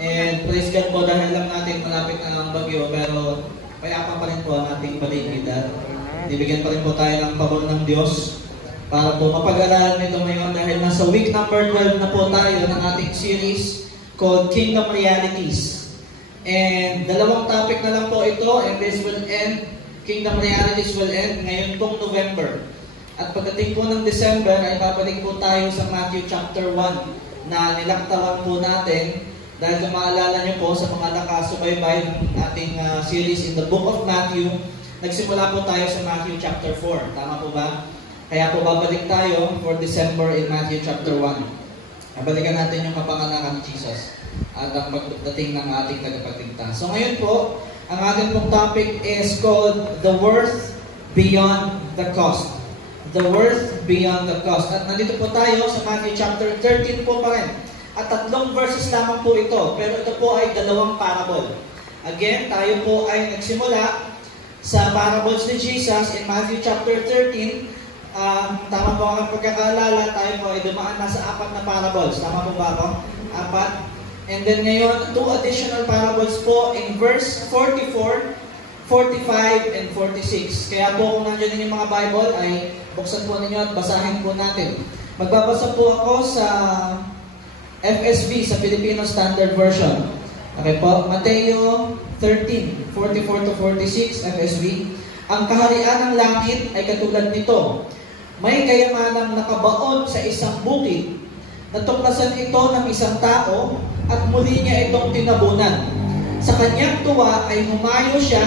And praise God po dahil lang natin malapit na ang bagyo, pero payapa pa rin po ang ating paligid. Ibigyan pa rin po tayo ng pabor ng Diyos para po mapag-aralan nito ngayon dahil nasa week number 12 na po tayo ng ating series called Kingdom Realities. And dalawang topic na lang po ito, and this will end, Kingdom Realities will end ngayon pong November. At pagdating po ng December ay babalik po tayo sa Matthew chapter 1 na nilaktawan po natin dahil kung maalala niyo po sa mga nakasubaybay ng ating series in the book of Matthew, nagsimula po tayo sa Matthew chapter 4. Tama po ba? Kaya po babalik tayo for December in Matthew chapter 1. Nabalikan natin yung kapanganakan ni Jesus at ang pagdating ng ating tagapagligtas. So ngayon po, ang ating pong topic is called The Worth Beyond the Cost. The Worth Beyond the Cost. At nandito po tayo sa Matthew chapter 13 po pa rin. At 3 verses lamang po ito. Pero ito po ay 2 parable. Again, tayo po ay nagsimula sa parables ni Jesus in Matthew chapter 13. Tama po ang pagkakaalala, tayo po ay dumaan na sa 4 na parables. Tama po ba ako? 4. And then ngayon, 2 additional parables po in verse 44, 45, and 46. Kaya po kung nandiyan din yung mga Bible, ay buksan po ninyo at basahin po natin. Magbabasa po ako sa FSB, sa Filipino Standard Version. Okay po, Mateo 13, 44 to 46, FSB. Ang kaharian ng langit ay katulad nito. May kayamanang nakabaon sa isang bukid. Natuklasan ito ng isang tao at muli niya itong tinabunan. Sa kanyang tuwa ay humayo siya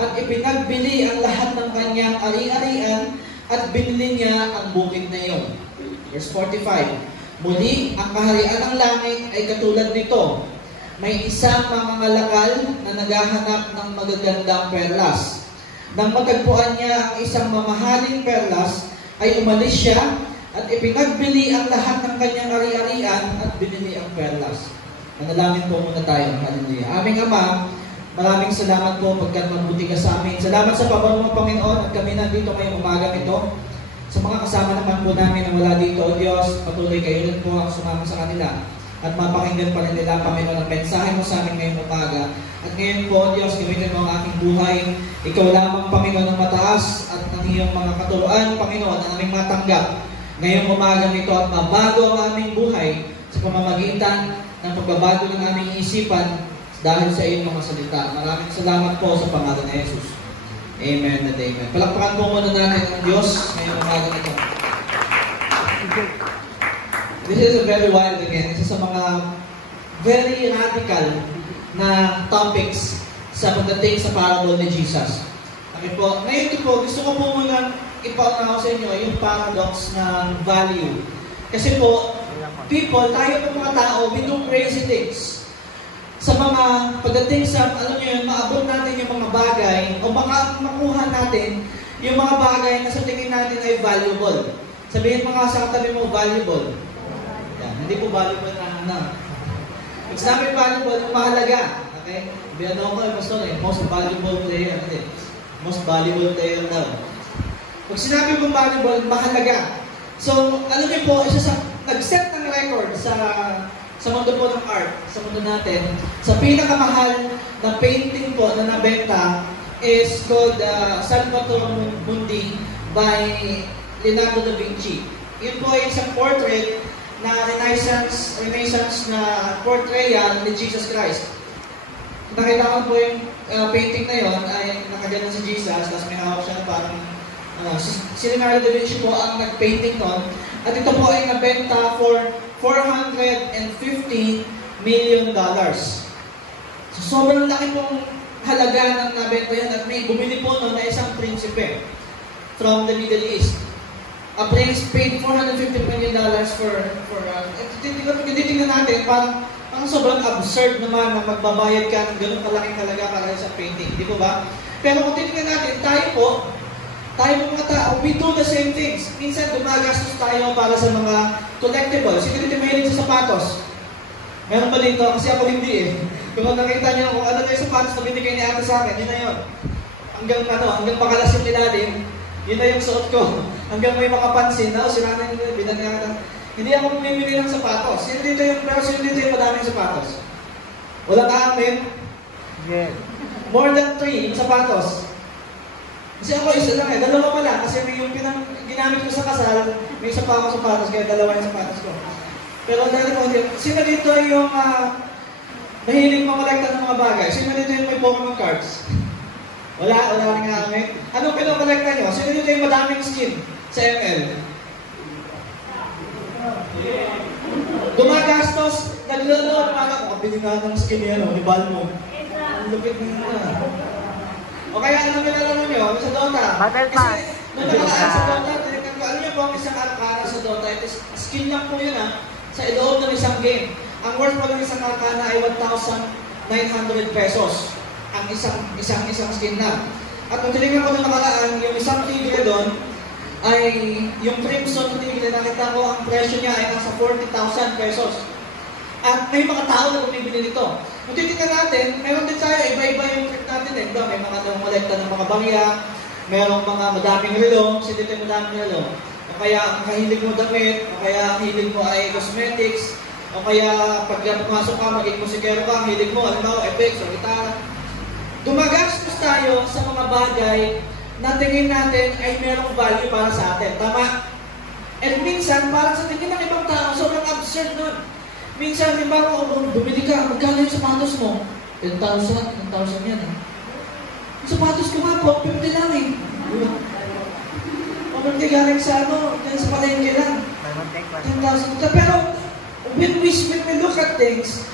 at ipinagbili ang lahat ng kanyang ari-arian at binili niya ang bukid na iyon. Verse 45. Muli, ang kaharian ng langit ay katulad nito. May isang mangangalakal na naghahanap ng magagandang perlas. Nang magagpuan niya ang isang mamahaling perlas, ay umalis siya at ipinagbili ang lahat ng kanyang ari-arian at binili ang perlas. Manalangin po muna tayo. Hallelujah. Aming Ama, maraming salamat po pagkat mabuti ka sa amin. Salamat sa pabor mo, Panginoon, at kami nandito ngayong umaga ito. Sa mga kasama naman po namin na wala dito, O Diyos, patuloy kayo rin po ang sumama sa kanila. At mapakinggan pa rin nila, Panginoon, ang mensahe mo sa amin ngayong umaga. At ngayon po, O Diyos, gamitin mo ang aking buhay. Ikaw lamang, Panginoon, ang mataas at ng iyong mga katuruan, Panginoon, ang aming matanggap ngayong umaga nito at mabago ang aming buhay sa pamamagitan ng pagbabago ng aming isipan dahil sa iyong mga salita. Maraming salamat po sa pangalan ni Jesus. Amen and amen. Palakpakan po muna natin ang Diyos ngayong umaga nito. This is a very wild again. Isa sa mga very radical na topics sa pagdating sa parable ni Jesus. Okay po. Ngayon po, gusto ko po muna ipaunaw sa inyo yung paradox ng value. Kasi po, people, tayo po mga tao, we do crazy things. Sa mga pagdating sa, alam nyo yun, maabot natin yung mga bagay, o baka makuha natin yung mga bagay na sa tingin natin ay valuable. Sabihin mga sa katabi mo, valuable. Yan, hindi po valuable na. Pag sinabi valuable, yung mahalaga. Okay? Biyano ko, pastor, most valuable player. Hindi. Most valuable player daw. Pag sinabi kong valuable, mahalaga. So, alam niyo po, isa sa nag-set ng record sa mundo po ng art, sa mundo natin, sa pinakamahal na painting po na nabenta is called Salvator Mundi by Leonardo da Vinci. Yun po ay isang portrait na Renaissance na portrayal ni Jesus Christ. Nakita ko po yung painting na yon ay nakaganda si Jesus, tapos may hawak siya na parang si Leonardo da Vinci po ang nag-painting nun. At ito po ay nabenta for $450 million. So, sobrang laki pong halaga ng nabenta yan at may bumili po nun na isang prinsipe from the Middle East. A prince paid $450 million for titignan natin, parang sobrang absurd naman na magbabayad ka ng ganun kalaking halaga para sa painting. Di po ba? Pero kung titignan natin, tayo mga tao, we do the same things. Minsan, gumagastos tayo para sa mga collectibles. Hindi natin mahilig sa sapatos. Meron ba dito? Kasi ako hindi eh. Kung nakita niyo kung ano na yung sapatos na binigay ni ate sa akin, yun na yun. Hanggang makalasin nilalim, yun na yung suot ko. Hanggang may makapansin, sila na yun, binanyakan. Hindi ako bumibili ng sapatos. Pero sino dito yung madaming sapatos? Walang aamin? Yes. More than 3 yung sapatos. Kasi ako isa lang eh, dalawa pala. Kasi may yung ginamit ko sa kasal, may isa pa ako sapatos, kaya dalawa yung sapatos ko. Pero dahil ko, sino dito yung mahilig makolekta ng mga bagay? Sino dito yung may Pokemon cards? Wala rin aamin. Anong pinokolekta nyo? Sino dito yung madaming skin sa ML? Gumagastos, nagloload, kabili nga ng skin yan, ni Balmo. Ang lupit na. O kaya ano nilalaro nyo sa Dota? Battle Pass. Kasi nung nakalaan sa Dota, tinignan ko, alam niyo po ang isang arkana sa Dota, skin lang po yun sa iloob ng isang game. Ang worth po ng isang arkana ay 1,900 pesos. Ang isang skin lang. At nung tinignan ko nung nakalaan, yung isang tigre doon, ay yung Crimson na tigre, nakita ko ang presyo niya ay nasa 40,000 pesos. At may mga tao na bumibili nito. Kung titignan natin, meron din tayo, iba-iba yung trick natin eh. Diba? May mga nangolekta ng mga barya, merong mga madaming relo, kasi dito yung madaming relo. O kaya ang kahilig mo damit, o kaya ang hilig mo ay cosmetics, o kaya pag pumasok ka, maging musikero ka, ang hilig mo, alam mo, effects o gitara. Gumagastos tayo sa mga bagay na tingin natin ay merong value para sa atin. Tama? And minsan, parang sa tingin ng ibang tao, sobrang absurd nun. Minsan, di ba, bumili ka, magkano yung sapatos mo? 10,000 yan. Yung sapatos ko nga po, 50 lang eh. O hindi galing sa yan sa palengke lang. 10,000. Pero, when we look at things,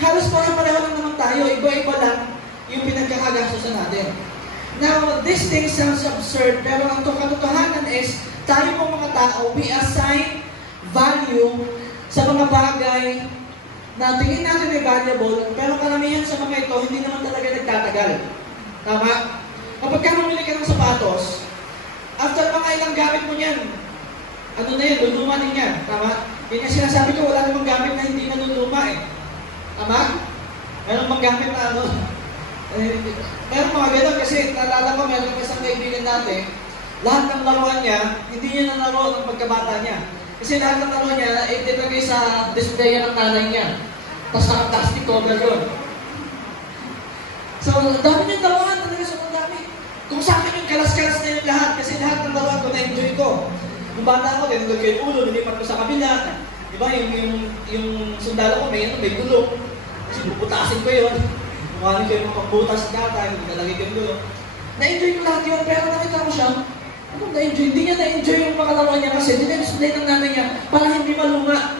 halos pareho lang naman tayo, iba-iba lang yung pinagkakagastosan natin. Now, this thing sounds absurd, pero ang katotohanan is, tayo mga tao, we assign value sa mga bagay na tingin natin ay valuable, pero karamihan sa mga ito, hindi naman talaga nagtatagal. Tama? Kapag ka bumili ka ng sapatos, after mga ilang gamit mo niyan, ano na yan, luluma din yan. Tama? Yan yung sinasabi ko, wala namang gamit na hindi na luluma eh. Tama? Meron mga gamit na meron mga gano'n kasi naalala ko, meron isang kaibigan natin, lahat ng laruan niya, hindi niya nalaro ng pagkabata niya. Kasi lahat ng laro niya, itinagay sa display ng nanay niya. Tapos naka-plastic cover yun. So, dami niyang laruan talaga sa mga dami. Kung sa akin yung kalas-kalas na yung lahat, kasi lahat ng laruan ko na-enjoy ko. Nung bata ako, tinulog ko yung ulo, nilipat ko sa kabila. Diba, yung sundalo ko, may gulo. Kasi bubutasin ko yun. Kumanin ko yung pagbutas sa gata, nalagay ko yung gulo. Na-enjoy ko lahat yun, pero nakita ko siya, ano na-enjoy? Hindi niya na-enjoy yung mga laruan niya kasi dinidisplay ng nanay niya para hindi maluma.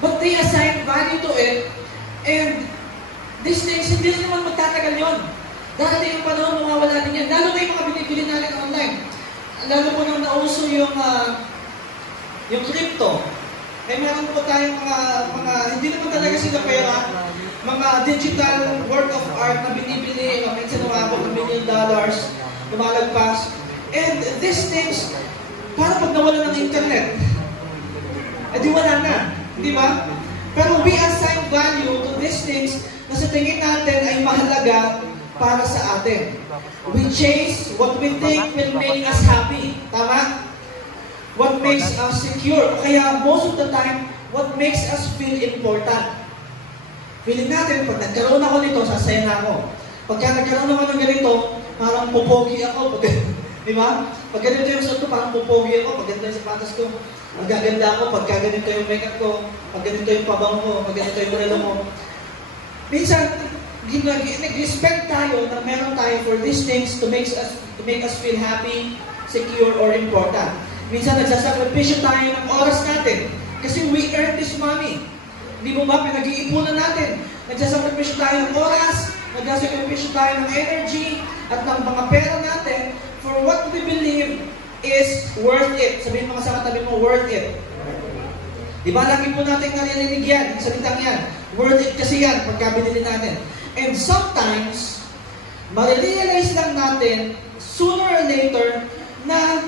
But they assign value to it, and these things, hindi rin naman magtatagal yun. Dahil yung panahon, mawawala din yan. Lalo na yung mga binibili natin online. Lalo po nang nauso yung crypto. Eh meron po tayong mga hindi naman talaga sila pera, mga digital work of art na binibili, minsan umabot ng $1 million, lumalagpas. And these things, para pag nawala ng internet, di wala na. Di ba? Pero we assign value to these things na sa tingin natin ay mahalaga para sa atin. We chase what we think will make us happy. Tama? What makes us secure. Kaya most of the time, what makes us feel important. Feeling natin, pag nagkaroon ako nito, sasaya na ako. Pagka nagkaroon ako ng ganito, parang pupogi ako. Di ba? Pag ganito yung suot ko, parang pupogi ako. Pag ganito yung sapatos ko, magaganda ako. Pagka ganito yung makeup ko, pag ganito yung pabang ko, pag ganito yung relo ko. Minsan, nag-respect tayo na meron tayo for these things to make us feel happy, secure, or important. Minsan, nagsasakripisyo tayo ng oras natin kasi we earn this money. Di mo ba? Pinag-iipunan natin. Nagsasakripisyo tayo ng oras, nagsasakripisyo tayo ng energy, at ng mga pera natin for what we believe is worth it. Sabihin mo sa katabi mo, worth it. Di ba? Lagi po natin narinig yan, yung salitang yan. Worth it kasi yan, pagka binili natin. And sometimes, marirealize lang natin, sooner or later, na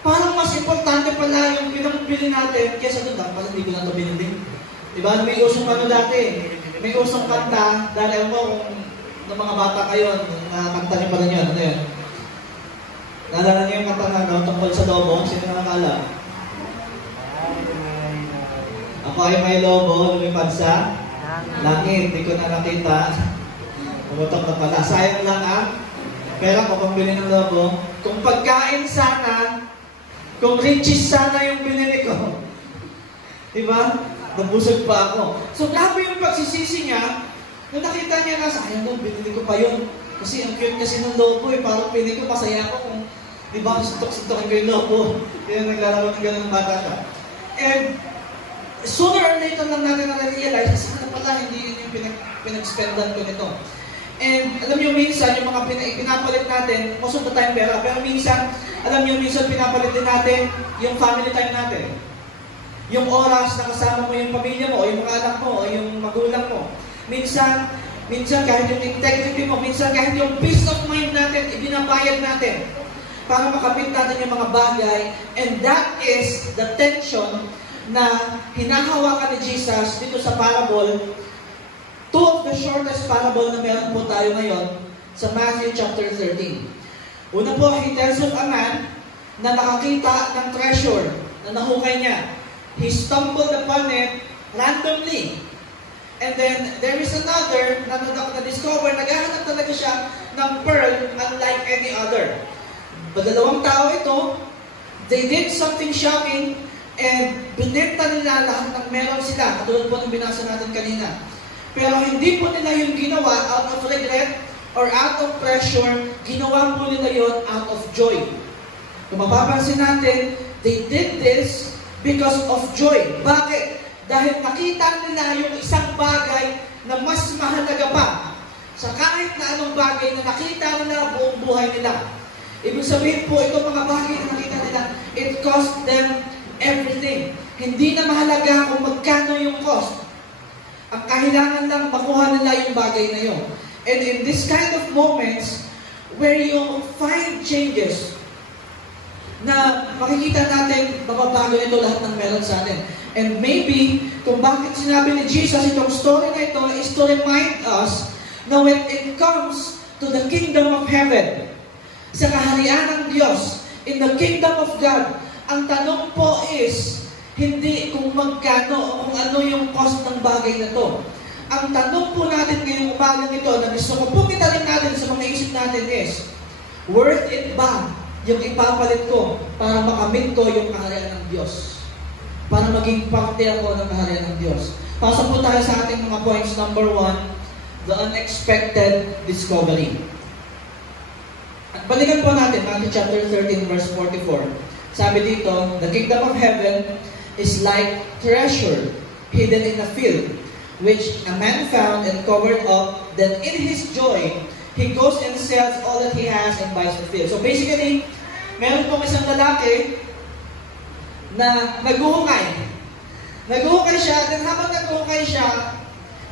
parang mas importante pala yung pinapili natin kaysa doon, parang hindi ko na ito binili. Diba? May usong dati, may usong kanta, dahil mo kung ng mga bata kayo, nakakanta niyo pa rin yun. Ano yun? Naalala niyo yung kanta na tungkol sa lobo? Sino nakakala? Ako ay may lobo, lumipad sa Langit, hindi ko na nakita. Pumutok na pala. Sayang lang pera ko pambili ng lobo. Kung pagkain sana, kung riches sana yung binili ko. Diba? Nabusog pa ako. So, grabe yung pagsisisi niya. Nung nakita niya na, sayang doon, binili ko pa yun. Kasi ang cute kasi ng lobo parang pinili ko, masaya ako kung, diba, suntok-suntokin ko yung lobo. Kaya naglalaro ng ganun bata siya. And, sooner or later lang natin na-realize, kasi na pala, hindi yung pinag-spendan ko nito. And alam niyo minsan, yung mga pinapalit natin, most of the time pera, pero minsan, alam niyo minsan pinapalit din natin yung family time natin. Yung oras na kasama mo yung pamilya mo, o yung mga anak mo, o yung magulang mo. Minsan kahit yung integrity mo, minsan kahit yung peace of mind natin, ibinabayad natin para makamit natin yung mga bagay. And that is the tension na hinahawakan ni Jesus dito sa parable. Two of the shortest parable na meron po tayo ngayon sa Matthew chapter 13. Una po, he tells of a man na nakakita ng treasure na nahukay niya. He stumbled upon it randomly. And then, there is another na na-discover, naghahanap talaga siya ng pearl unlike any other. Dalawang tao ito, they did something shocking and binenta nila lahat ng meron sila, katulad po ng binasa natin kanina. Pero hindi po nila yung ginawa out of regret or out of pressure, ginawa po nila yon out of joy. Kung mapapansin natin, they did this because of joy. Bakit? Dahil nakita nila yung isang bagay na mas mahalaga pa sa kahit na anong bagay na nakita nila buong buhay nila. Ibig sabihin po, itong mga bagay na nakita nila, it cost them everything. Hindi na mahalaga kung magkano yung cost. Ang kailangan lang makuha nila yung bagay na yun. And in this kind of moments, where you find changes, na makikita natin, mababago nito lahat ng meron sa atin. And maybe, kung bakit sinabi ni Jesus itong story na ito, is to remind us na when it comes to the kingdom of heaven, sa kaharian ng Diyos, in the kingdom of God, ang tanong po is, hindi kung magkano o kung ano yung cost ng bagay na to. Ang tanong po natin ngayong umaga nito na gusto ko po kitalin natin sa mga isip natin is, worth it ba yung ipapalit ko para makamit ko yung kaharian ng Diyos? Para maging parte ako ng kaharian ng Diyos. Pasok po tayo sa ating mga points. Number 1, the unexpected discovery. At balikan po natin, Matthew chapter 13, verse 44. Sabi dito, the kingdom of heaven is like treasure hidden in a field, which a man found and covered up. Then in his joy, he goes and sells all that he has and buys the field. So basically, meron pong isang lalaki na naghuhukay. Naghuhukay siya, then habang naghuhukay siya,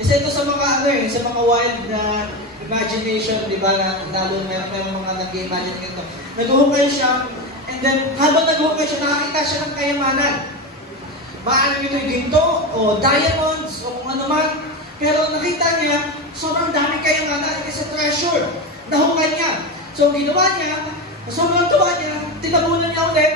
isa ito sa mga sa mga wild na imagination, di ba, na lalo may mga nag-imagine nito. Naghuhukay siya, and then habang naghuhukay siya, nakakita siya ng kayamanan. Maano ito yung ginto, o diamonds, o kung ano man. Pero nakita niya, sobrang daming kayamanan, it's a treasure. Nahukay niya. So, ginawa niya, sobrang tuwa niya, tinabunan niya ulit,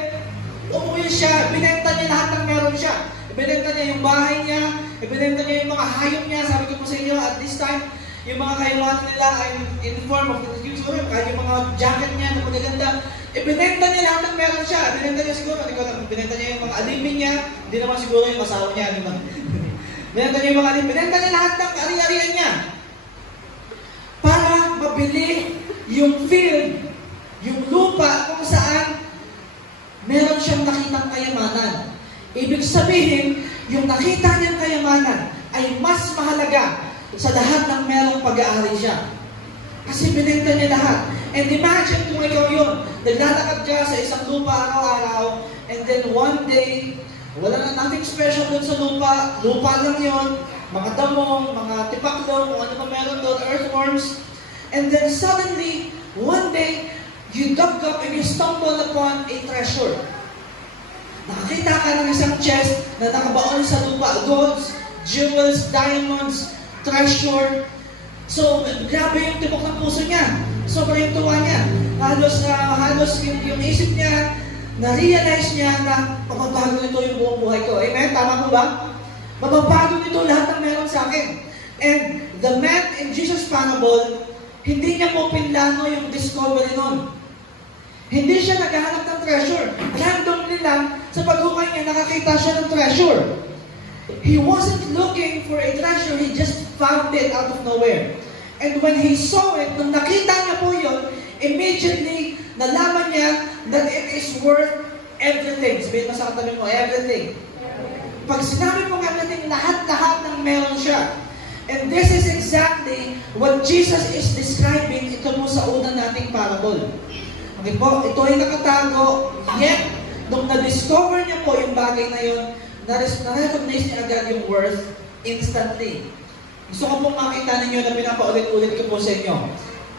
umuwi siya, binenta niya lahat ng meron siya. Ibinenta niya yung bahay niya, ibinenta niya yung mga hayop niya. Sabi ko po sa inyo, at this time, yung mga kayamanan nila ay in form of, kahit yung mga jacket niya na magaganda, ibinenta niya lahat ng meron siya. Ibinenta niya siguro, ibinenta niya yung mga alimin niya, hindi naman siguro yung asawa niya, di ba? Ibinenta niya yung mga alimin, ibinenta niya lahat ng ari-arian niya para mabili yung field, yung lupa kung saan meron siyang nakitang kayamanan. Ibig sabihin, yung nakita niyang kayamanan ay mas mahalaga sa lahat ng merong pag-aari siya. Kasi binenta niya lahat. And imagine kung ikaw yun, naglalakad ka sa isang lupa araw-araw, and then one day, wala na nothing special dun sa lupa, lupa lang yun, mga damong, mga tipaklong, kung ano pa meron doon, earthworms, and then suddenly, one day, you dug up and you stumble upon a treasure. Nakakita ka ng isang chest na nakabaon sa lupa, golds, jewels, diamonds, treasure. So, grabe yung tibok ng puso niya. Sobrang tuwa niya. Halos yung isip niya, na-realize niya na mababago nito yung buong buhay ko. Amen? Tama po ba? Mababago nito lahat ng meron sa akin. And the man in Jesus' parable, hindi niya po pinlano yung discovery nun. Hindi siya naghahanap ng treasure. Randomly lang, sa paghukay niya, nakakita siya ng treasure. He wasn't looking for a treasure, he just found it out of nowhere. And when he saw it, nung nakita niya po yun, immediately, nalaman niya that it is worth everything. Sabihin mo sa katabi mo, everything. Pag sinabi mo everything, lahat-lahat ng meron siya. And this is exactly what Jesus is describing ito mo sa unang nating parable. Okay po, ito ay nakatago, yet, nung na-discover niya po yung bagay na yun, na-recognize niya agad yung worth instantly. Gusto ko pong makita ninyo na pinapaulit-ulit ko po sa inyo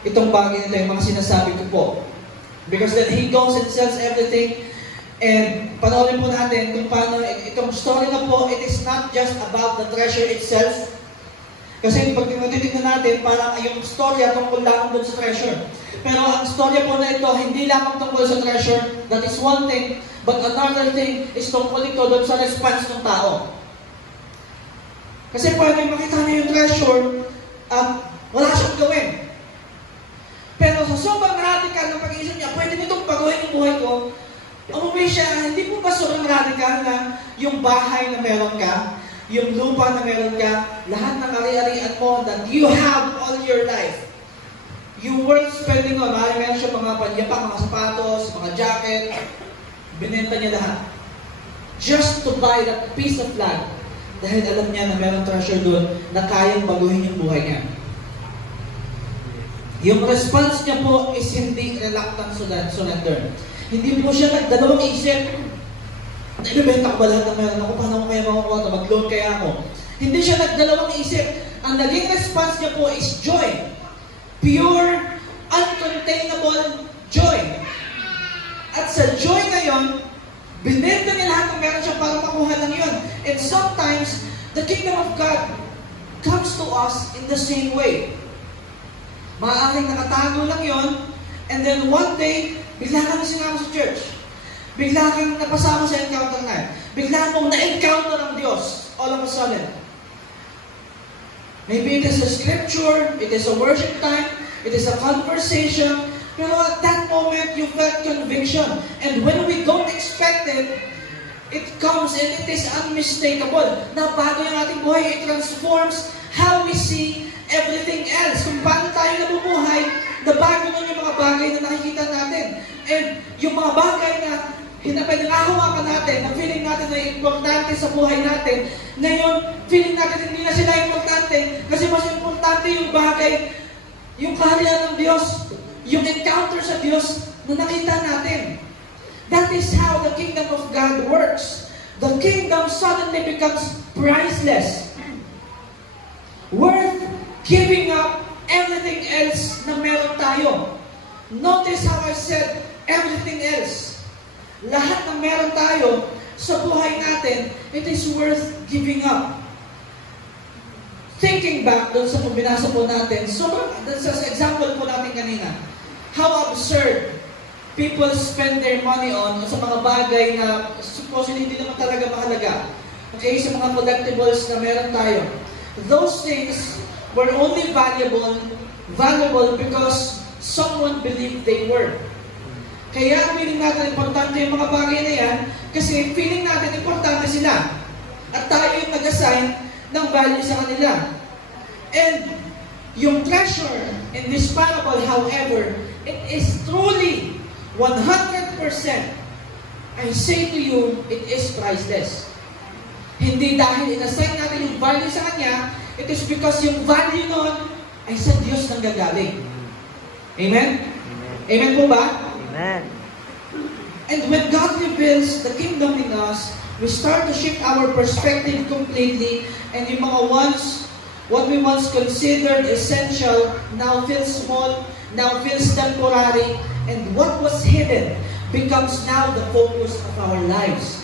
itong bagay nito, yung mga sinasabi ko po. Because then he goes and sells everything. And panoorin po natin kung paano itong story na po, it is not just about the treasure itself. Kasi pag tinitignan natin, parang yung storya tungkol lang doon sa treasure. Pero ang storya po na ito, hindi lamang tungkol sa treasure, that is one thing, but another thing is tungkol ito doon sa response ng tao. Kasi pwede makita niya yung treasure at wala siyang gawin. Pero sa sobrang radical ng pag-iisip niya, pwede nitong baguhin yung buhay ko. Umuwi siya, hindi po ba sobrang radical na yung bahay na meron ka, yung lupa na meron ka, lahat ng ari-arian mo that you have all your life. You weren't spending on, meron siya mga panyapak, mga sapatos, mga jacket, binenta niya lahat. Just to buy that piece of land. Dahil alam niya na meron treasure doon na kayang baguhin yung buhay niya. Yung response niya po is hindi reluctant surrender. Hindi po siya nagdalawang isip. Ibibenta ko ba lahat ng meron ako? Paano ko kaya makukuha ito? Mag-loan kaya ako? Hindi siya nagdalawang isip. Ang naging response niya po is joy. Pure, uncontainable joy. At sa joy na yon, binenta niya lahat ng meron siya para makuha lang yun. And sometimes, the kingdom of God comes to us in the same way. Maaaring nakatago lang yon, and then one day, bigla kang sinama sa church. Bigla kang napasama sa encounter night. Bigla mong na-encounter ang Diyos all of a sudden. Maybe it is a scripture, it is a worship time, it is a conversation, pero at that moment, you felt conviction. And when we don't expect it, it comes and it is unmistakable. Nabago yung ating buhay. It transforms how we see everything else. Kung paano tayo nabubuhay, nabago nun yung mga bagay na nakikita natin. And yung mga bagay na pinaghahawakan natin, na feeling natin na importante sa buhay natin, ngayon, feeling natin hindi na sila importante kasi mas importante yung bagay, yung kaharian ng Diyos, yung encounter sa Diyos na nakita natin. That is how the kingdom of God works. The kingdom suddenly becomes priceless. Worth giving up everything else na meron tayo. Notice how I said everything else. Lahat ng meron tayo sa buhay natin, it is worth giving up. Thinking back doon sa binasa po natin, sa example po natin kanina, how absurd people spend their money on sa mga bagay na supposedly hindi naman talaga mahalaga. Okay, sa mga collectibles na meron tayo. Those things were only valuable because someone believed they were. Kaya feeling natin importante yung mga bagay na yan kasi feeling natin importante sila. At tayo yung nag-assign ng value sa kanila. And yung treasure in this parable, however, it is truly 100%. I say to you, it is priceless. Hindi dahil in-assign natin yung value sa Kanya, it is because yung value nun ay sa Diyos nang gagaling. Amen? Amen po ba? Amen. And when God reveals the kingdom in us, we start to shift our perspective completely, and yung mga what we once considered essential now feels small, now feels temporary, and what was hidden becomes now the focus of our lives.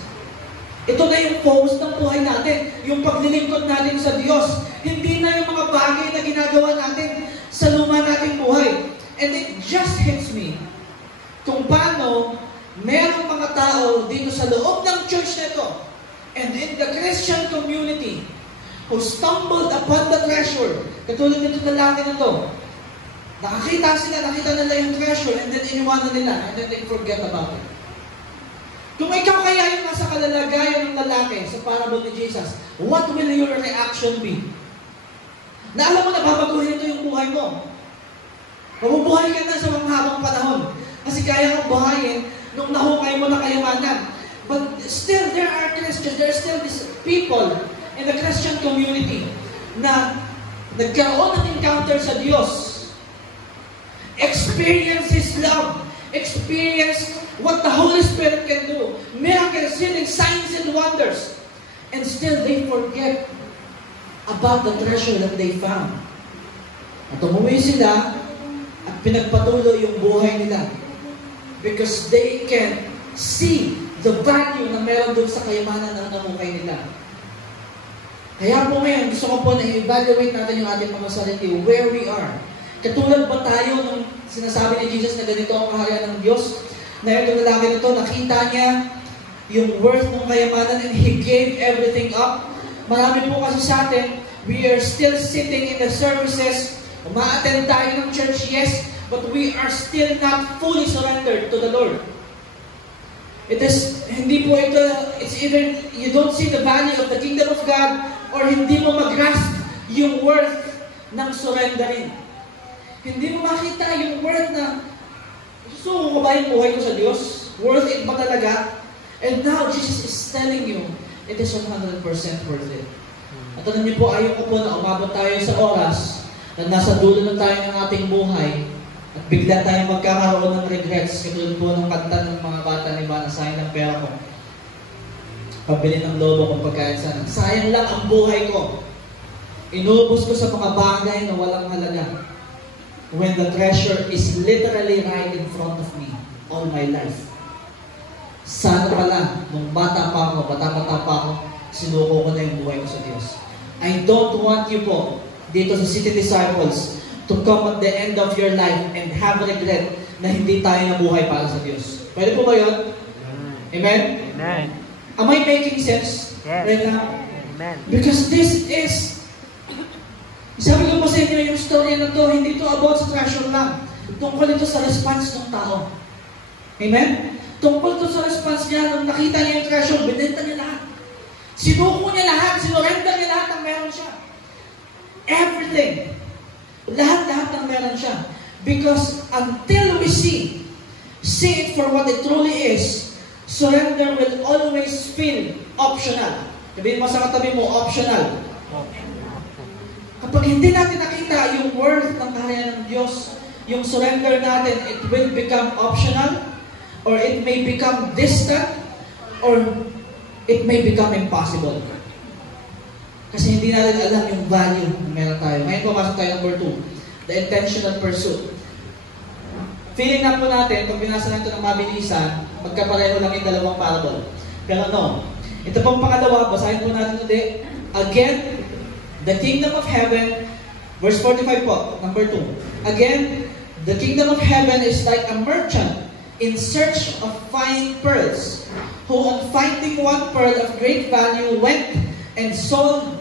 Ito na yung focus ng buhay natin, yung paglilingkod natin sa Diyos. Hindi na yung mga bagay na ginagawa natin sa luma nating buhay. And it just hits me kung paano merong mga tao dito sa loob ng church nito and in the Christian community who stumbled upon the treasure. Katulad nito lalaki na to. Nakita nila yung treasure, and then iniwanan nila, and then they forget about it. Kung ikaw kaya yung nasa kalalagayan ng lalaki sa parable ni Jesus, what will your reaction be? Na alam mo na babaguhin ito yung buhay mo. Mabubuhay ka na sa mga habang panahon. Kasi kaya kang buhayin nung nahukay mo na kayamanan. But still, there are Christians, there are still these people in the Christian community na nagkaroon ng encounter sa Diyos. Experience His love. Experience what the Holy Spirit can do. Miracles, healing, signs, and wonders. And still they forget about the treasure that they found. At umuwi sila at pinagpatuloy yung buhay nila. Because they can see the value na meron doon sa kayamanan na namukay nila. Kaya po ngayon, gusto ko po na i-evaluate natin yung ating mga sarili, where we are. Katulad ba tayo nung sinasabi ni Jesus na ganito ang kaharian ng Diyos? Na itong lalaki na ito, nakita niya yung worth ng kayamanan and He gave everything up. Marami po kasi sa atin, we are still sitting in the services, uma-attend tayo ng church, yes, but we are still not fully surrendered to the Lord. It is, hindi po ito, it's either you don't see the value of the kingdom of God or hindi mo mag-grasp yung worth ng surrendering. Hindi mo makita yung worth na gusto ko ba yung buhay ko sa Diyos? Worth it ba talaga? And now, Jesus is telling you, it is 100% worth it. At alam niyo po, ayaw ko po na umabot tayo sa oras na nasa dulo na tayo ng ating buhay at bigla tayo magkakaroon ng regrets. Katulad po ng kanta ng mga bata ni Bana, sayang ng pera ko. Pabili ng lobo kung pagkain sana. Sayang lang ang buhay ko. Inubos ko sa mga bagay na walang halaga. When the treasure is literally right in front of me all my life. Sana pala, nung bata pa ako, sinuko ko na yung buhay ko sa Diyos. I don't want you po, dito sa City Disciples, to come at the end of your life and have regret na hindi tayo nabuhay para sa Diyos. Pwede po ba yun? Amen? Amen. Am I making sense right now? Amen. Because this is, sabi ko po sa inyo, yung story na to, hindi to about sa treasure lang. Tungkol ito sa response ng tao. Amen? Tungkol ito sa response niya, nung nakita niya yung treasure, binenta niya lahat. Sinuko niya lahat, sinurrender niya lahat ng meron siya. Everything. Lahat-lahat ng meron siya. Because until we see it for what it truly is, surrender will always feel optional. Sabihin mo sa katabi mo, optional. Kapag hindi natin nakita yung worth ng kaharian ng Diyos, yung surrender natin, it will become optional, or it may become distant, or it may become impossible. Kasi hindi natin alam yung value na meron tayo. Ngayon pumasok tayo number 2, the intentional pursuit. Feeling na po natin, pag binasa natin ng mabilisan, magkapareho lang yung dalawang parable. Pero no. Ito pong pangalawa, basahin po natin ulit. Again, the kingdom of heaven, verse 45 po, number 2. Again, the kingdom of heaven is like a merchant in search of fine pearls, who on finding one pearl of great value went and sold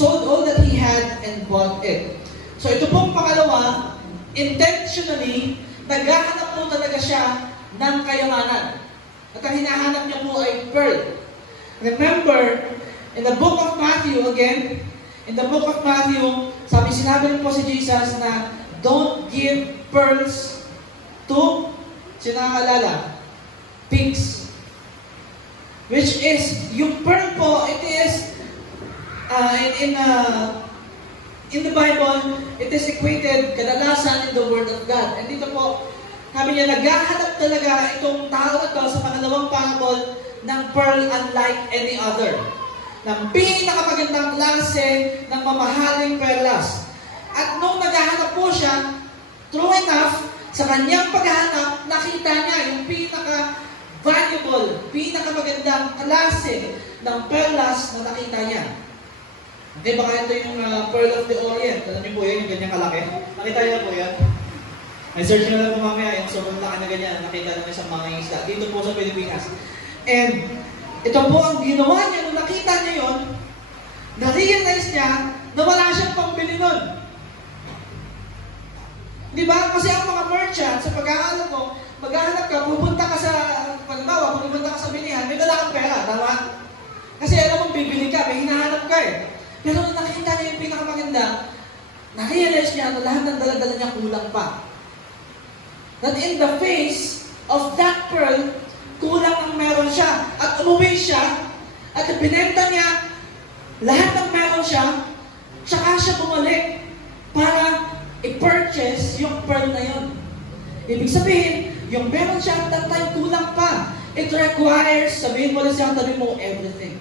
all that he had and bought it. So ito pong pangalawa, intentionally, naghahanap po talaga siya ng kayamanan. At ang hinahanap niya po ay pearl. Remember, in the book of Matthew again, in the book of Matthew, sinabi rin po si Jesus na don't give pearls to, sinangalala, pigs. Which is, yung pearl po, it is, in the Bible, it is equated kadalasan in the Word of God. And dito po, sabi niya, naghahanap talaga itong tao na to sa pangalawang parable ng pearl unlike any other. Ng pinakamagandang klase ng mamahaling perlas. At nung naghahanap po siya, true enough, sa kanyang paghahanap, nakita niya yung pinaka-valuable, pinakamagandang klase ng perlas na nakita niya. Hindi ba kaya ito yung Pearl of the Orient? Alam niyo po yun, yung ganyang kalaki? Nakita niyo po yan? Ay, search nyo lang po mamaya, yung sobrang laki na ganyan, nakita namin sa mga isla. Dito po sa Pilipinas. And ito po ang ginawa niya, nung nakita niya yun, Na-realize niya na wala siyang pambili nun. Di ba? Kasi ang mga merchant, sa pag-aalam mo, maghahanap ka, pupunta ka sa, pagbawa, pupunta ka sa bilihan, may dala kang pera, tama? Kasi alam mo, bibili ka, may hinahanap ka eh. Pero nung nakita niya yung pinakamaganda, na-realize niya na lahat ng dala-dala niya kulang pa. That in the face of that pearl, kulang ang meron siya. At umuwi siya, at binenta niya lahat ng meron siya, tsaka siya bumalik para i-purchase yung pearl na yun. Ibig sabihin, yung meron siya at that time kulang pa. It requires, sabihin mo lang siya, tabi mo, everything.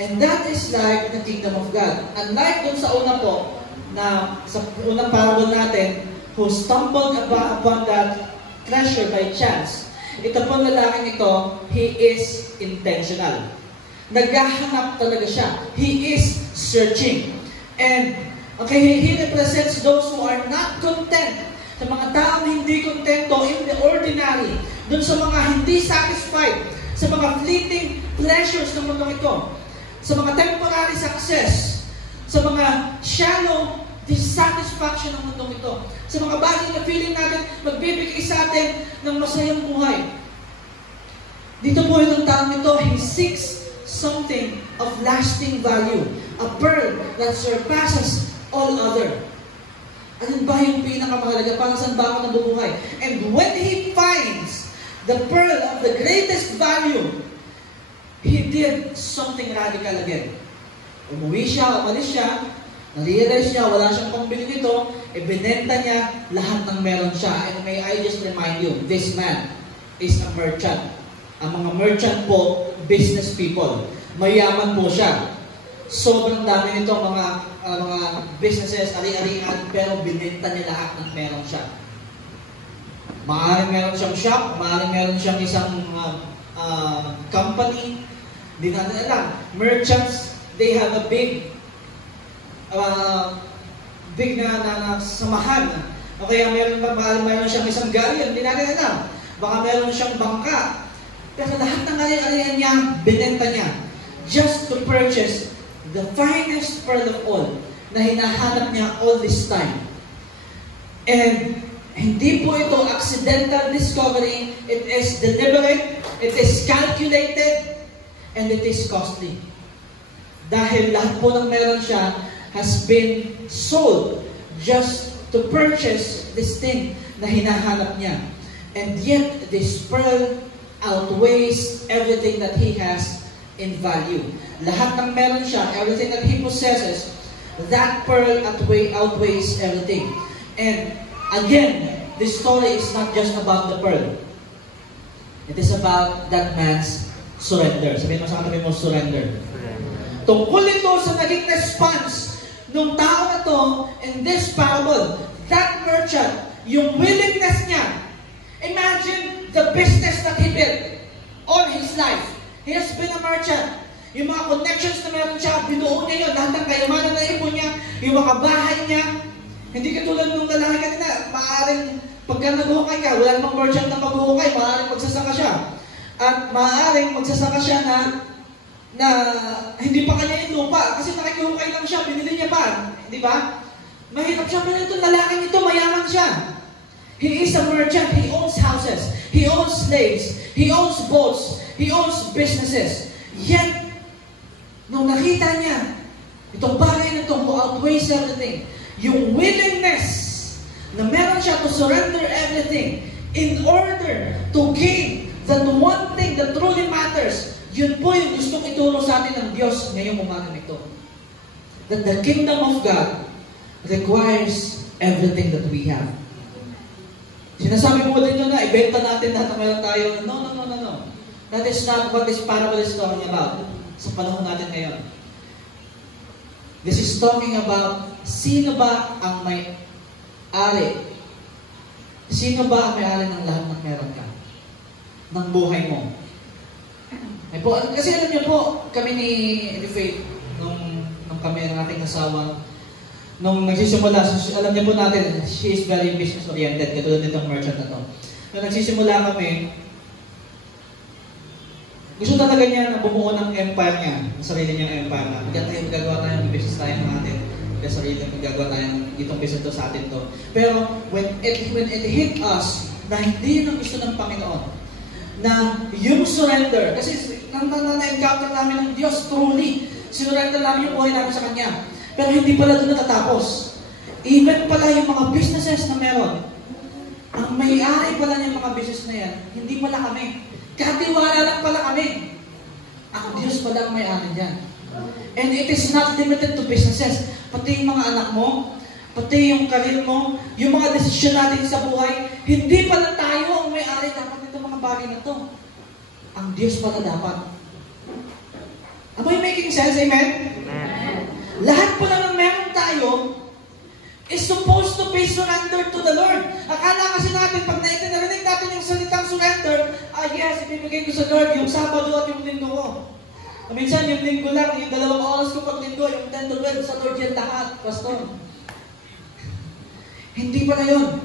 And that is like the kingdom of God. Unlike dun sa una po, na sa unang parable natin, who stumbled upon that treasure by chance. Ito pong lalaking ito, he is intentional. Naghahanap talaga siya. He is searching. And, okay, he represents those who are not content. Sa mga taong hindi kontento in the ordinary. Dun sa mga hindi satisfied. Sa mga fleeting pleasures ng mundong ito. Sa mga temporary success. Sa mga shallow dissatisfaction ng mundong ito. Sa mga bagay na feeling natin magbibigay sa atin ng masayang buhay. Dito po itong taong ito, he seeks something of lasting value. A pearl that surpasses all other. Ano ba yung pinakamahalaga? Para saan ba ako nabubuhay? And when he finds the pearl of the greatest value, he did something radical again. Umuwi siya, umalis siya, na-realize niya, wala siyang pambili nito, ibinenta niya lahat ng meron siya. And may I just remind you, this man is a merchant. Ang mga merchant po, business people. Mayaman po siya. Sobrang dami nito mga businesses, ari-arian, pero binenta niya lahat ng meron siya. Maaaring meron siyang shop, maaaring meron siyang isang company. Di natin alam. Merchants, they have a big na samahan. O kaya meron siyang isang galleon, hindi natin alam. Baka meron siyang bangka. Pero lahat ng ari-arian niya, binenta niya. Just to purchase the finest pearl of all na hinahanap niya all this time. And hindi po ito accidental discovery. It is deliberate, it is calculated, and it is costly. Dahil lahat po ng meron siya has been sold just to purchase this thing na hinahanap niya. And yet, this pearl outweighs everything that he has in value. Lahat ng meron siya, everything that he possesses, that pearl outweighs everything. And again, this story is not just about the pearl. It is about that man's surrender. Sabihin mo sa katabi mo, surrender. Tungkol ito sa naging response ng tao na to in this parable. That merchant, yung willingness niya. Imagine the business that he built all his life. He has been a merchant. Yung mga connections na meron siya, binuo niya yun. Lahat ng kayamanan na ipon niya, yung mga bahay niya. Hindi katulad ng lalaki kanina, maaaring pagka naghuhukay ka, wala namang merchant na maghuhukay, maaaring magsasaka siya. At maaaring magsasaka siya na hindi pa kanya yung lupa. Kasi nakikihukay lang siya, binili niya pa. Di ba? Mahirap siya, pero itong lalaking ito, mayaman siya. He is a merchant. He owns houses. He owns slaves. He owns boats. He owns businesses. Yet, nung nakita niya, itong bagay na ito who outweighs everything, yung willingness na meron siya to surrender everything in order to gain that one thing that truly matters, yun po yung gustong ituro sa atin ng Diyos ngayong umaga nito. That the kingdom of God requires everything that we have. Sinasabi mo din na, ibenta natin lahat na meron tayo. No. That is not what this parable is talking about sa panahon natin ngayon. This is talking about, sino ba ang may-ari? Sino ba ang may-ari ng lahat ng meron ka? Ng buhay mo? Kasi alam niyo po, kami ni Faith, nung kami ang ating asawa, nung nagsisimula, alam niyo po natin, she is very business-oriented, katulad nitong merchant na to. Nung nagsisimula kami, Gusto talaga niya na bumuo ng empire niya, ng sarili niyang empire na. Magagawa tayo ng business tayo ng atin. Kaya sarili magagawa tayo ng itong business to sa atin to. Pero when it hit us na hindi yun ang gusto ng Panginoon, na yung surrender, kasi na-encounter namin ng Diyos truly, sinurrender namin yung buhay namin sa Kanya. Pero hindi pala doon natatapos. Even pala yung mga businesses na meron, ang may-ari pala yung mga business na yan, hindi pala kami. Katiwala lang pala kami. Ang Diyos pala ang may-ari dyan. And it is not limited to businesses. Pati yung mga anak mo, pati yung karir mo, yung mga desisyon natin sa buhay, hindi pala tayo ang may-ari dapat nitong mga bagay na to. Ang Diyos pala dapat. Am I making sense? Amen? Lahat pala ng meron tayo is supposed to be surrendered to the Lord. Akala kasi natin, pag narinig natin yung salitang surrender, yes, ibibigay ko sa Lord yung Sabado at yung Linggo ko. Minsan, yung Linggo lang, yung 2 oras ko pag Linggo, yung 10 to 12 sa Lord yan lahat, Pastor. Hindi pala yun.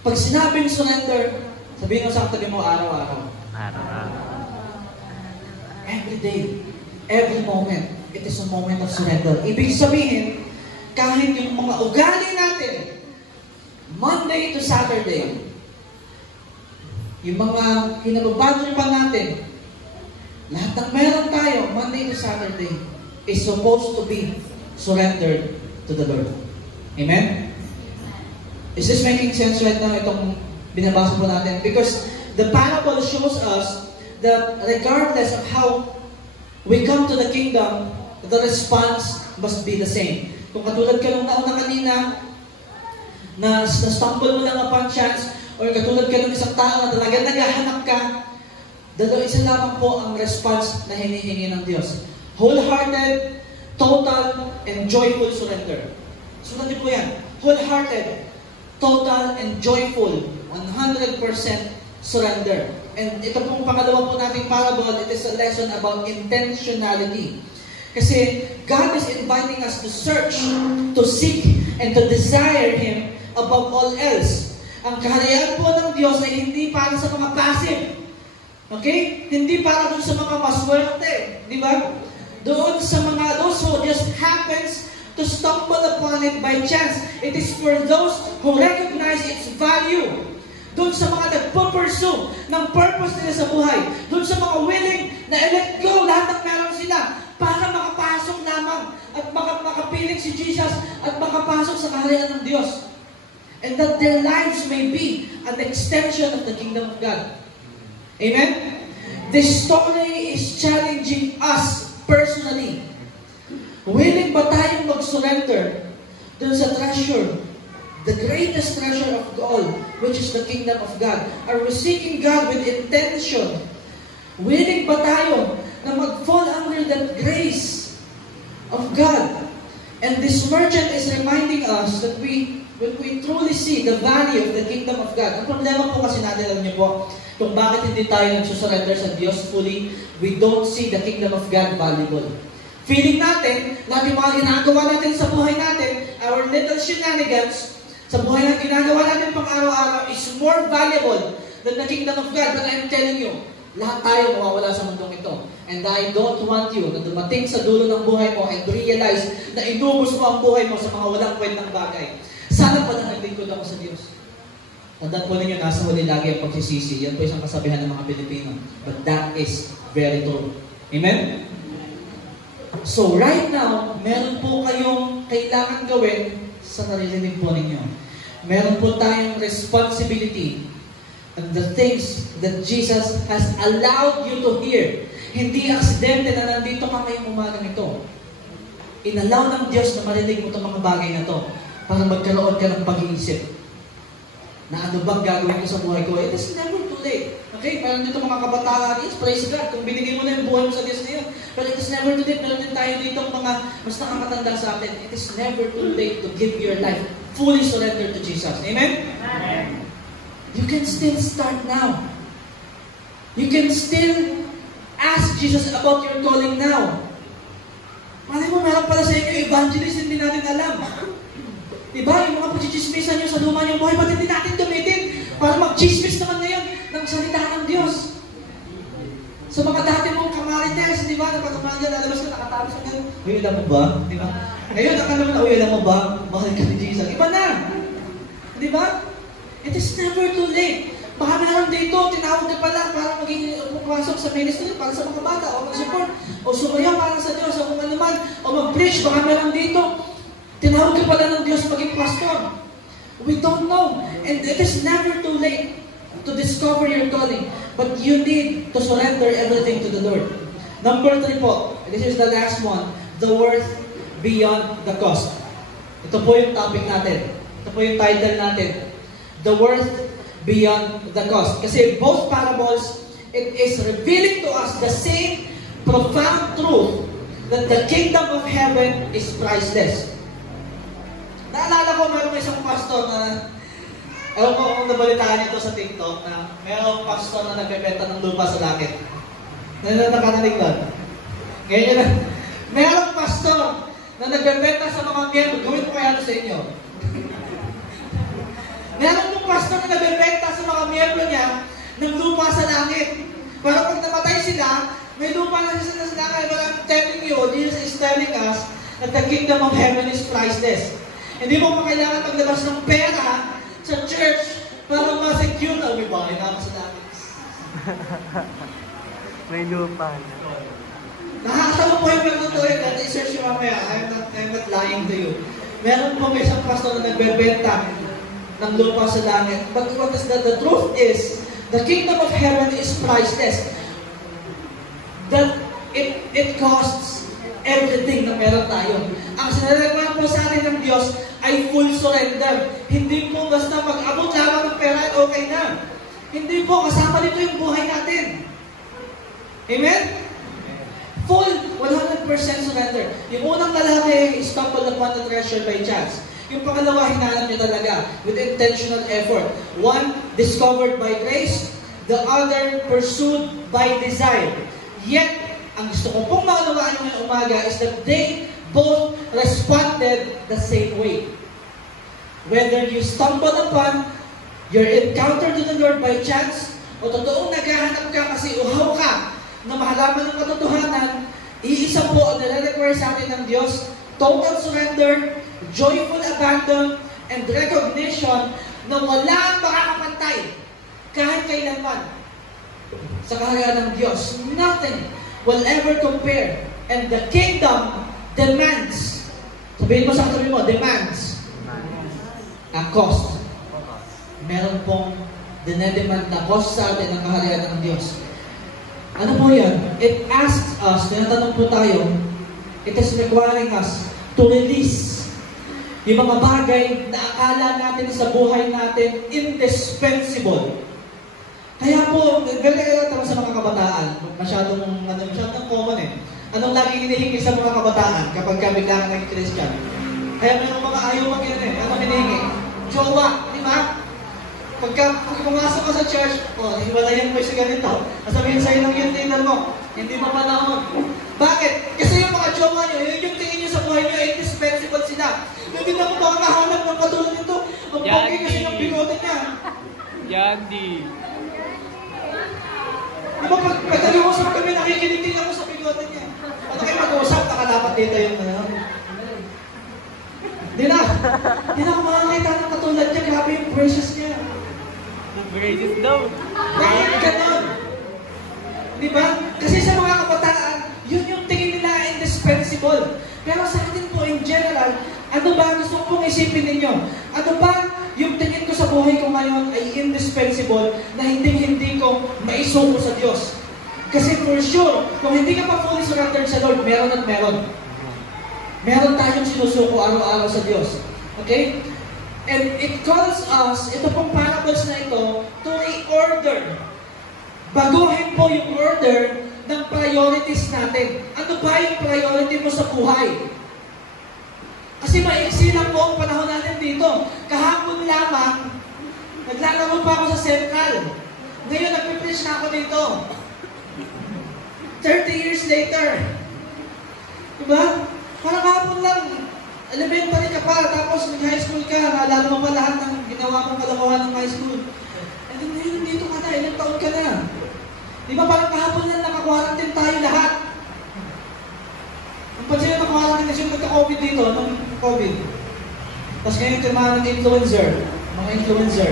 Pag sinabing surrender, sabihin mo sa katabi mo, araw-araw. Every day, every moment, it is a moment of surrender. Ibig sabihin, kahit yung mga ugali natin, Monday to Saturday, yung mga kinababago pa natin, lahat ng meron tayo, Monday to Saturday, is supposed to be surrendered to the Lord. Amen? Is this making sense right now, itong binabasa po natin? Because the parable shows us that regardless of how we come to the kingdom, the response must be the same. Kung katulad ka nung nauna kanina, na stumble mo lang upon chance, or katulad ka ng isang tao na talagang naghahanap ka, isa lamang po ang response na hinihingi ng Diyos. Wholehearted, total, and joyful surrender. Sunod niyo po yan. Wholehearted, total, and joyful, 100% surrender. And ito pong pangalawa po nating parable, it is a lesson about intentionality. Kasi God is inviting us to search, to seek, and to desire Him above all else. Ang kaharian po ng Diyos ay hindi para sa mga passive. Okay? Hindi para doon sa mga maswerte. Di ba? Doon sa mga, those who just happens to stumble upon it by chance. It is for those who recognize its value. Doon sa mga nagpo-pursue ng purpose nila sa buhay. Doon sa mga willing na let go lahat ng meron sila para makapasok lamang at makapiling si Jesus at makapasok sa kaharian ng Diyos. And that their lives may be an extension of the kingdom of God. Amen? This story is challenging us personally. Willing ba tayong mag-surrender dun sa treasure, the greatest treasure of all, which is the kingdom of God? Are we seeking God with intention? Willing ba tayo na mag-fall under that grace of God? And this merchant is reminding us that when we truly see the value of the kingdom of God, ang problema po kasi natin, alam niyo po, kung bakit hindi tayo nagsusurrender sa Diyos fully, we don't see the kingdom of God valuable. Feeling natin, lahat yung mga ginagawa natin sa buhay natin, our little shenanigans, sa buhay na ginagawa natin pang araw-araw is more valuable than the kingdom of God. But I'm telling you, lahat tayo mawawala sa mundong ito. And I don't want you na dumating sa dulo ng buhay mo and realize na inubos mo ang buhay mo sa mga walang kwentang bagay. Sana pa na naglingkod ako sa Diyos. Tandaan po ninyo, nasa huli lagi ang pagsisisi. Yan po isang kasabihan ng mga Pilipino. But that is very true. Amen? So right now, meron po kayong kailangan gawin sa naririnig po ninyo. Meron po tayong responsibility and the things that Jesus has allowed you to hear. Hindi aksidente na nandito ka ngayong umagang ito. Inallow ng Diyos na marinig mo itong mga bagay na to para magkaroon ka ng pag-iisip na ano bang gagawin ko sa buhay ko. It is never too late. Okay? Meron dito mga kabataan, yes, praise God. Kung binigay mo na yung buhay mo sa Diyos na yun. But it is never too late. Meron din tayo dito mga mas nakakatanda sa atin. It is never too late to give your life fully surrendered to Jesus. Amen? Amen. You can still start now. You can still ask Jesus about your calling now. Malay mo, meron pala sa inyo evangelist, hindi natin alam. Diba? Yung mga pagchichismisan nyo sa luma niyong buhay, ba't hindi natin gamitin para mag-chismis naman ngayon ng salita ng Diyos? Sa mga dati mong kamarites, di ba? Napatunayan, lalabas ka, nakatapos ka ganun. Uy, alam mo ba? Di ba? Ngayon, akala mo na, uy, alam mo ba? Mahal ka ni Jesus. Iba na! Di ba? It is never too late. Baka meron dito, tinawag ka pa lang para maging pupasok sa ministry, para sa mga bata, o mag-support, o sumayaw para sa Diyos, o kung ano man, o mag-preach, baka meron dito. Tinawag ka pala ng Diyos maging pastor. We don't know. And it is never too late to discover your calling. But you need to surrender everything to the Lord. Number 3 po, this is the last one, the worth beyond the cost. Ito po yung topic natin. Ito po yung title natin. The worth beyond the cost. Kasi both parables, it is revealing to us the same profound truth that the kingdom of heaven is priceless. Naalala ko, mayroong isang pastor na, ewan ko kung nabalitaan nito sa TikTok, na mayroong pastor na nagbebenta ng lupa sa langit. Nakakarinig doon. Ngayon yun na, mayroong pastor na nagbebenta sa mga miyembro. Gawin ko kaya ito sa inyo. Meron pong pastor na nagbebenta sa mga miyembro niya ng lupa sa langit. Pero pag namatay sila, may lupa na sila sa langit. But I'm telling you, Jesus is telling us that the kingdom of heaven is priceless. Hindi mo pa kailangan maglabas ng pera sa church para ma-secure na bahay namin sa langit. May lupa na. Nakakatawa po yung pagkakatawa yun. At i-search yung mamaya. I'm not lying to you. Meron po may isang pastor na nagbebenta ng lupa sa langit. But what is that? The truth is, the kingdom of heaven is priceless. That it costs everything na meron tayo. Ang sinaragman po sa atin ng Diyos ay full surrender. Hindi po basta mag-abot lamang ng pera at okay na. Hindi po, kasama dito yung buhay natin. Amen? Full 100% surrender. Yung unang lalaki, stumbled upon the treasure by chance. Yung pangalawa, hinanap niyo talaga with intentional effort. One, discovered by grace. The other, pursued by desire. Yet, ang gusto ko pong maunawaan nyo ngayong umaga is that they both responded the same way. Whether you stumble upon your encounter to the Lord by chance, o totoong naghahanap ka kasi uhaw ka na mahalaman ng katotohanan, iisa po ang nare-require sa atin ng Diyos, total surrender, joyful abandon, and recognition na walang makakapantay kahit kailanman sa kaharian ng Diyos. Nothing will ever compare. And the kingdom demands, sabihin mo sa katabi mo, demands a cost. Meron pong dinedemand na cost sa atin ang kaharian ng Diyos. Ano po yan? It asks us, tinatanong po tayo, it is requiring us to release yung mga bagay na akala natin sa buhay natin indispensable. Kaya po, galing sa mga kabataan, masyadong common eh. Anong laging hinihingi sa mga kabataan kapag kami lang nag-Christian? Kaya may mga ayaw mag-yan eh. Anong hinihingi? Jowa, di ba? Pagka pumasok ka sa church, hiwalayan mo sa ganito, sasabihin sa'yo ng yung dinner mo, hindi mo panahon. Bakit? Kasi yung mga jowa nyo, yung tingin nyo sa buhay nyo, indispensable sila. Hindi na mo makakahanap ng katulad nito. Ang pogi kasi ng bigote niya. Yandi. Di ba pag nag-uusap kami, nakikinig din ako sa bigote niya. Ano kayo mag-uusap? Nakalapat dito yung Di na ako makakita ng katulad niya. Grabe yung precious niya. Gracious daw. Bakit ganon? Di ba? Kasi sa mga kabataan, yun yung tingin nila indispensable. Pero sa atin po in general, ano ba gusto kong isipin ninyo? Ano ba yung tingin ko sa buhay ko ngayon ay indispensable na hindi ko maisuko sa Diyos? Kasi for sure, kung hindi ka pa fully surrendered sa Lord, meron at meron. Meron tayong sinusuko araw-araw sa Diyos. Okay? And it calls us, ito pong parables na ito, to reorder. Baguhin po yung order ng priorities natin. Ano ba yung priority mo sa buhay? Kasi maiksi lang po ang panahon natin dito. Kahapon lamang, naglalaro pa ako sa Central. Ngayon, nagpipreach na ako dito. 30 years later. Diba? Parang kahapon lang, elementary ka pa, tapos mag-high school ka, naalala mo pa lahat ng ginawa mong kalokohan ng high school. And then ngayon, dito ka na, ilang taon ka na. Di ba parang kahapon lang naka-quarantine tayo lahat? Ang pansin na naka-quarantine kasi magka-COVID dito, nung COVID. Tapos ngayon ito yung mga influencer. Mga influencer.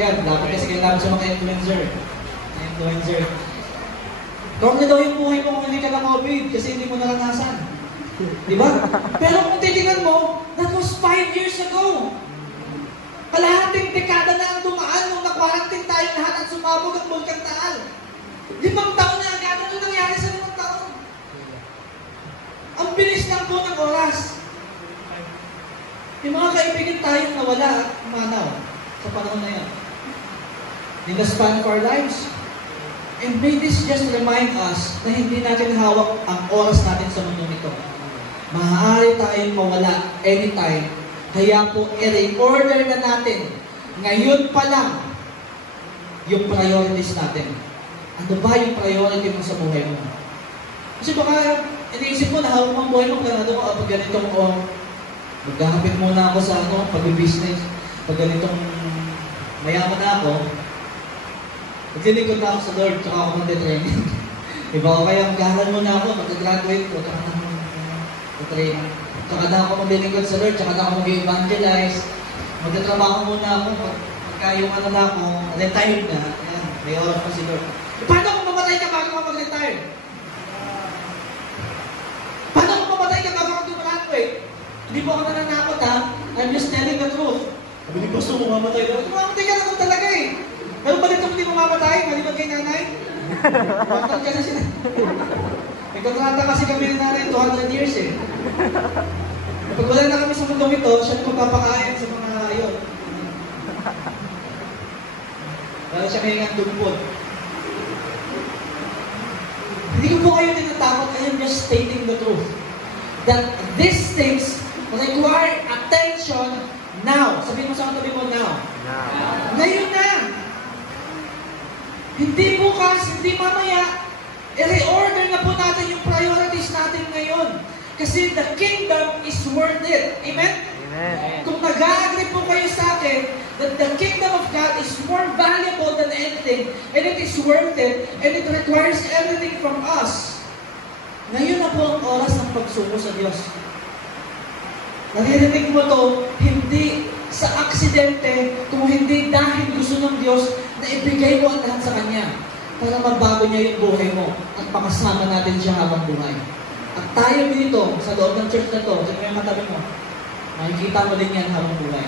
Yan, dapat kasi kailangan sa mga influencer. Mga influencer. Kung daw yung buhay mo kung hindi ka na COVID kasi hindi mo naranasan. Di ba? Pero kung titingnan mo, that was 5 years ago. Kalahating dekada na ang dumaan nung na-quarantine tayo lahat at sumabog ang Bulkang Taal. 5 taon na agad. Ano nangyari sa 5 taon? Ang bilis lang po ng oras. Yung mga kaibigan tayong nawala at umanaw sa panahon na yan. In the span of our lives. And may this just remind us na hindi natin hawak ang oras natin sa mundo nito. Maaari tayong mawala anytime. Kaya po, i-reorder na natin. Ngayon pa lang, yung priorities natin. Ano ba yung priority mo sa buhay mo? Kasi baka, iniisip mo, nahawak mo ang buhay mo, kaya pag ganitong, magkakapit muna ako sa pag-business. Pag ganitong mayaman na ako, maglilingkod na ako sa Lord, tsaka ako mag-training. Iba ko kaya mag-aaral muna ako, mag-graduate ko, tsaka na ako mag-training. Tsaka na ako maglilingkod sa Lord, tsaka na ako mag-evangelize. Magtatrabaho muna ako, pagka yung na ako, retired na, ayan, may oras pa si Lord. Paano kung mamatay ka bago ka mag-retire? Paano kung mamatay ka bago ka graduate? Hindi po ako nananakot ha, I'm just telling the truth. Sabi ni Pastor, mamatay na. Mamatay ka na kung talaga eh. Pero bakit kung hindi mamamatay, maliban kay nanay? Bakit ka na sila? May kontrata kasi kami ng nanay, 200 years eh. Pag wala na kami sa mundong ito, siya magpapakain sa mga yun. Dahil siya kaya tugpod. Hindi ko po kayo tinatakot, I am just stating the truth. That these things require attention now. Sabihin mo sa katabi mo, now. Ngayon na. Hindi bukas, hindi mamaya. I-reorder na po natin yung priorities natin ngayon. Kasi the kingdom is worth it. Amen? Amen. Kung nag-agree po kayo sa akin that the kingdom of God is more valuable than anything, and it is worth it, and it requires everything from us, ngayon na po ang oras ng pagsuko sa Diyos. Naririnig mo to, hindi sa aksidente, kung hindi dahil gusto ng Diyos na ibigay mo ang lahat sa Kanya para magbago niya yung buhay mo at pakasama natin siya habang buhay. At tayo dito, sa loob ng church na to, sino yung katabi mo? Makikita mo din yan habang buhay.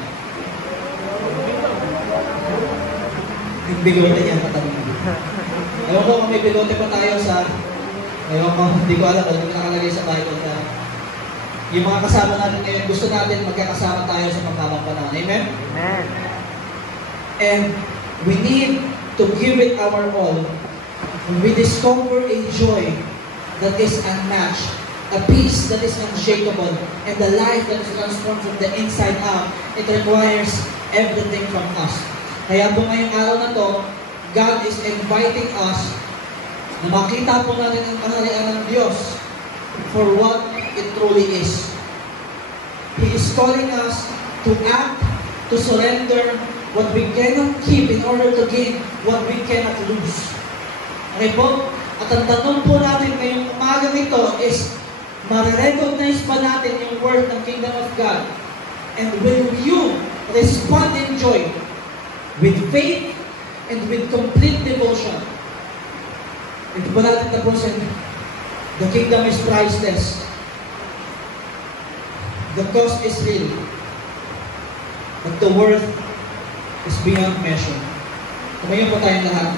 Yung bigote yan katabi mo. Ewan ko kung may bigote pa tayo sa... Ewan ko, hindi ko alam kung nakalagay sa Bible na yung mga kasama natin ngayon, gusto natin magkakasama tayo sa magkabang panahon. Amen? Amen. And we need to give it our all. We discover a joy that is unmatched, a peace that is unshakable, and a life that is transformed from the inside out. It requires everything from us. Kaya po ngayong araw na to, God is inviting us na makita po natin ang kaharian ng Diyos for what it truly is. He is calling us to act, to surrender what we cannot keep in order to gain what we cannot lose. Okay po? At ang tanong po natin ngayong umaga nito is, marirecognize ba natin yung worth ng Kingdom of God? And will you respond in joy, with faith, and with complete devotion? Ito ba natin tapusin? The kingdom is priceless. The cost is real. But the worth is beyond measure. Tumayo po tayong lahat.